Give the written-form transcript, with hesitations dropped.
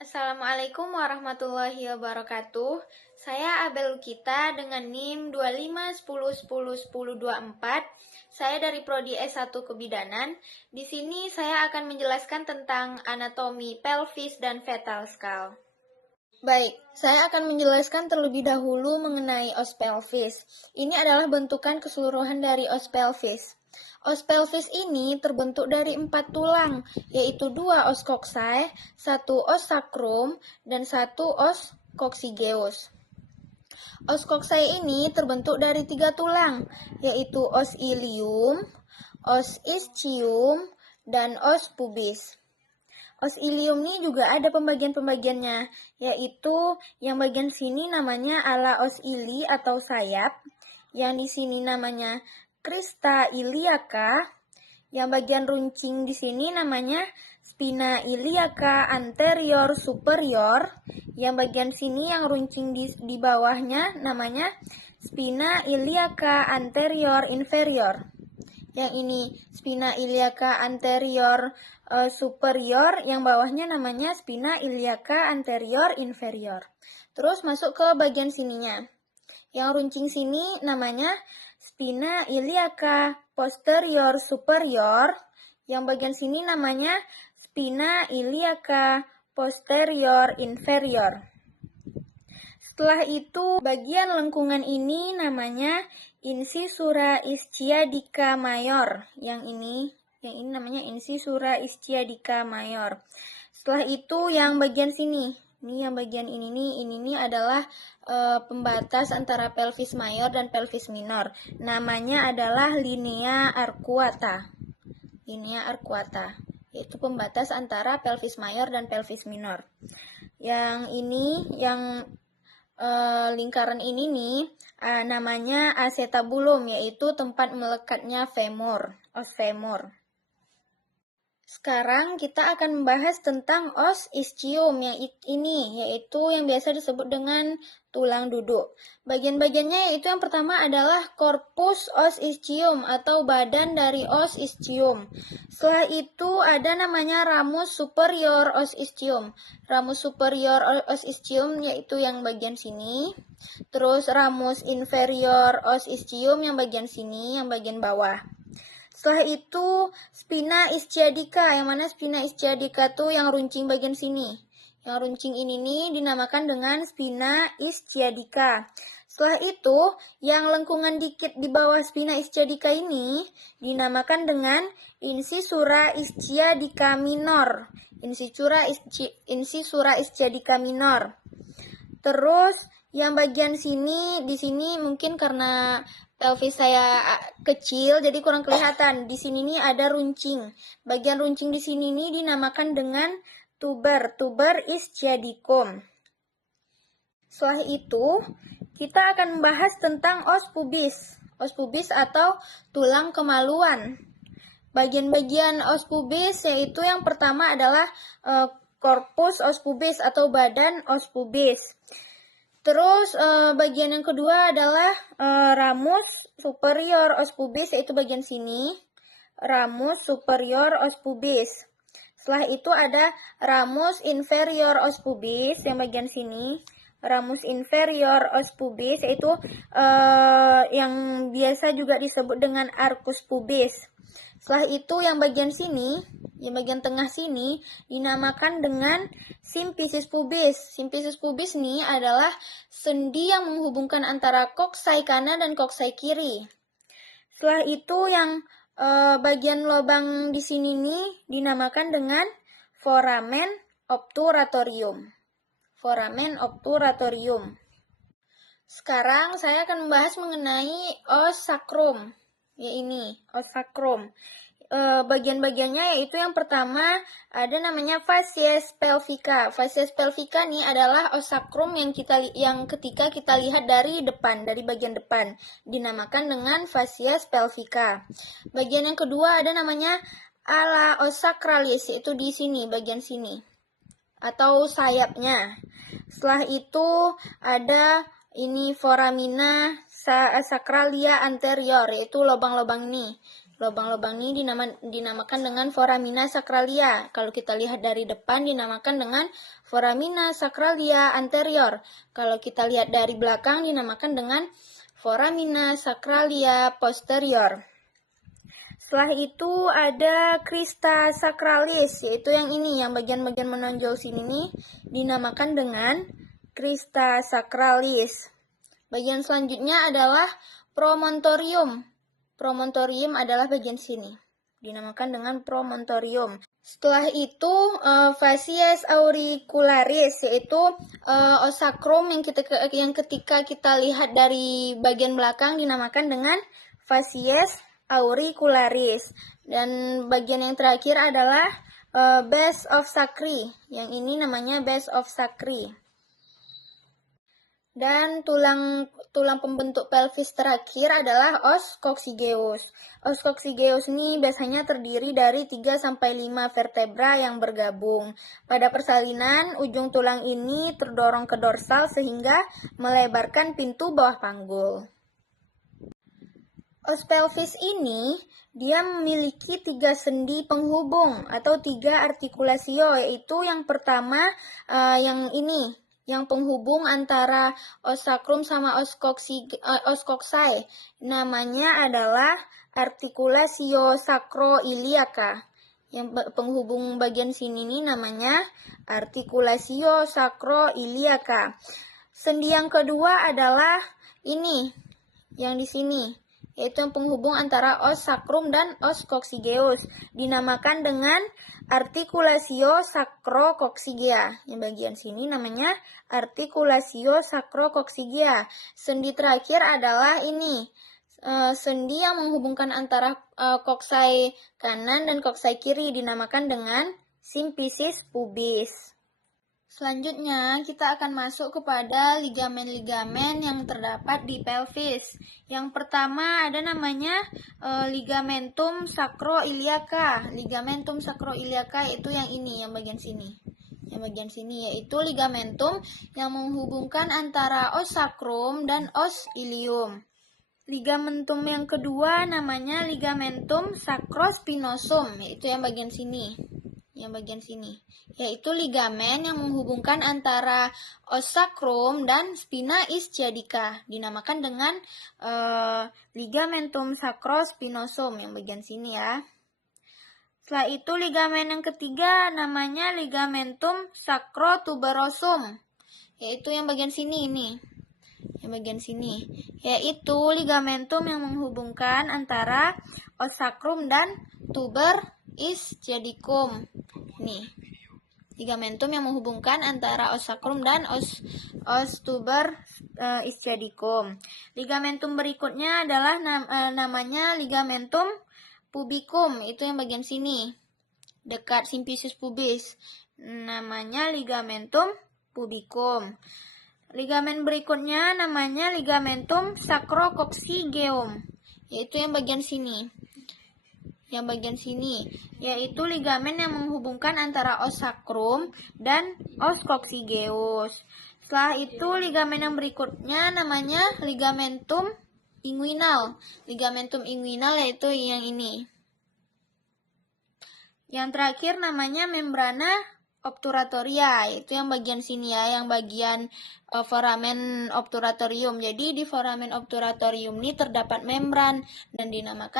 Assalamualaikum warahmatullahi wabarakatuh. Saya Abel Lukita dengan NIM 2510101024. Saya dari Prodi S1 Kebidanan. Di sini saya akan menjelaskan tentang anatomi pelvis dan fetal skull. Baik, saya akan menjelaskan terlebih dahulu mengenai os pelvis. Ini adalah bentukan keseluruhan dari os pelvis. Os pelvis ini terbentuk dari 4 tulang, yaitu 2 os coxae, 1 os sacrum, dan 1 os coccygeus. Os coxae ini terbentuk dari 3 tulang, yaitu os ilium, os ischium, dan os pubis. Os ilium ini juga ada pembagian-pembagiannya, yaitu yang bagian sini namanya ala os ili atau sayap, yang di sini namanya crista iliaca, yang bagian runcing di sini namanya spina iliaca anterior superior, yang bagian sini yang runcing di bawahnya namanya spina iliaca anterior inferior. Yang ini spina iliaca anterior superior, yang bawahnya namanya spina iliaca anterior inferior. Terus masuk ke bagian sininya. Yang runcing sini namanya spina iliaca posterior superior, yang bagian sini namanya spina iliaca posterior inferior. Setelah itu, bagian lengkungan ini namanya incisura ischiadica mayor. Yang ini namanya incisura ischiadica mayor. Setelah itu yang bagian sini, ini yang bagian ini adalah pembatas antara pelvis mayor dan pelvis minor. Namanya adalah linea arcuata. Linea arcuata, yaitu pembatas antara pelvis mayor dan pelvis minor. Yang ini, yang lingkaran ini nih namanya acetabulum, yaitu tempat melekatnya femur, os femur. Sekarang kita akan membahas tentang os ischium yang ini, yaitu yang biasa disebut dengan tulang duduk. Bagian-bagiannya yaitu yang pertama adalah corpus os ischium atau badan dari os ischium. Setelah itu ada namanya ramus superior os ischium. Ramus superior os ischium yaitu yang bagian sini. Terus ramus inferior os ischium yang bagian sini, yang bagian bawah. Setelah itu spina ischiadica, yang mana spina ischiadica tuh yang runcing bagian sini. Yang runcing ini nih dinamakan dengan spina ischiadica. Setelah itu, yang lengkungan dikit di bawah spina ischiadica ini dinamakan dengan incisura ischiadica minor. Incisura ischiadica minor. Terus yang bagian sini, di sini mungkin karena pelvis saya kecil jadi kurang kelihatan. Di sini nih ada runcing. Bagian runcing di sini nih dinamakan dengan tuber ischiadicum. Setelah itu, kita akan membahas tentang os pubis. Os pubis atau tulang kemaluan. Bagian-bagian os pubis yaitu yang pertama adalah corpus os pubis atau badan os pubis. Terus bagian yang kedua adalah ramus superior os pubis, yaitu bagian sini. Ramus superior os pubis. Setelah itu ada ramus inferior os pubis yang bagian sini. Ramus inferior os pubis yaitu yang biasa juga disebut dengan arcus pubis. Setelah itu yang bagian sini, yang bagian tengah sini dinamakan dengan simpisis pubis. Simpisis pubis ini adalah sendi yang menghubungkan antara koksai kanan dan koksai kiri. Setelah itu yang bagian lubang di sini nih dinamakan dengan foramen obturatorium. Foramen obturatorium. Sekarang saya akan membahas mengenai os sacrum. Ya ini, os sacrum. Bagian-bagiannya yaitu yang pertama ada namanya facies pelvica. Facies pelvica nih adalah os sacrum yang ketika kita lihat dari depan, dari bagian depan, dinamakan dengan facies pelvica. Bagian yang kedua ada namanya ala os sacralis, yaitu di sini, bagian sini atau sayapnya. Setelah itu ada ini foramina sacralia anterior, yaitu lubang-lubang ini. Lubang-lubang ini dinamakan dengan foramina sacralia. Kalau kita lihat dari depan dinamakan dengan foramina sacralia anterior. Kalau kita lihat dari belakang dinamakan dengan foramina sacralia posterior. Setelah itu ada crista sacralis, yaitu yang ini, yang bagian-bagian menonjol sini nih, dinamakan dengan crista sacralis. Bagian selanjutnya adalah promontorium. Promontorium adalah bagian sini, dinamakan dengan promontorium. Setelah itu facies auricularis, yaitu osakrum yang ketika kita lihat dari bagian belakang dinamakan dengan facies auricularis. Dan bagian yang terakhir adalah base of sacri. Yang ini namanya base of sacri. Dan tulang pembentuk pelvis terakhir adalah os coccygeus. Os coccygeus ini biasanya terdiri dari 3-5 vertebra yang bergabung. Pada persalinan, ujung tulang ini terdorong ke dorsal sehingga melebarkan pintu bawah panggul. Os pelvis ini dia memiliki 3 sendi penghubung atau 3 artikulasio, yaitu yang pertama yang ini, yang penghubung antara os sacrum sama os coccyx. Namanya adalah artikulasio sacroiliaca. Yang penghubung bagian sini ini namanya artikulasio sacroiliaca. Sendi yang kedua adalah ini, yang di sini, yaitu yang penghubung antara os sacrum dan os coccygeus, dinamakan dengan artikulasio sacrococcygia. Yang bagian sini namanya artikulasio sacrococcygia. Sendi terakhir adalah ini, sendi yang menghubungkan antara koksai kanan dan koksai kiri, dinamakan dengan symphysis pubis. Selanjutnya, kita akan masuk kepada ligamen-ligamen yang terdapat di pelvis. Yang pertama ada namanya ligamentum sacroiliaca. Ligamentum sacroiliaca itu yang ini, yang bagian sini. Yang bagian sini yaitu ligamentum yang menghubungkan antara os sacrum dan os ilium. Ligamentum yang kedua namanya ligamentum sacrospinosum, yaitu yang bagian sini. Yang bagian sini, yaitu ligamen yang menghubungkan antara os sacrum dan spina ischiadica, dinamakan dengan ligamentum sacrospinosum yang bagian sini ya. Setelah itu ligamen yang ketiga namanya ligamentum sacrotuberosum, yaitu yang bagian sini ini. Yang bagian sini, yaitu ligamentum yang menghubungkan antara os sacrum dan tuber ischiadicum. Nih, ligamentum yang menghubungkan antara os sacrum dan os tuber ischiadicum. Ligamentum berikutnya adalah namanya ligamentum pubicum, itu yang bagian sini, dekat symphysis pubis. Namanya ligamentum pubicum. Ligamen berikutnya namanya ligamentum sacrococcygeum, yaitu yang bagian sini. Yang bagian sini, yaitu ligamen yang menghubungkan antara os sacrum dan os coccygeus. Setelah itu ligamen yang berikutnya namanya ligamentum inguinal. Ligamentum inguinal yaitu yang ini. Yang terakhir namanya membrana obturatoria, yaitu yang bagian sini ya, yang bagian foramen obturatorium. Jadi di foramen obturatorium ini terdapat membran dan dinamakan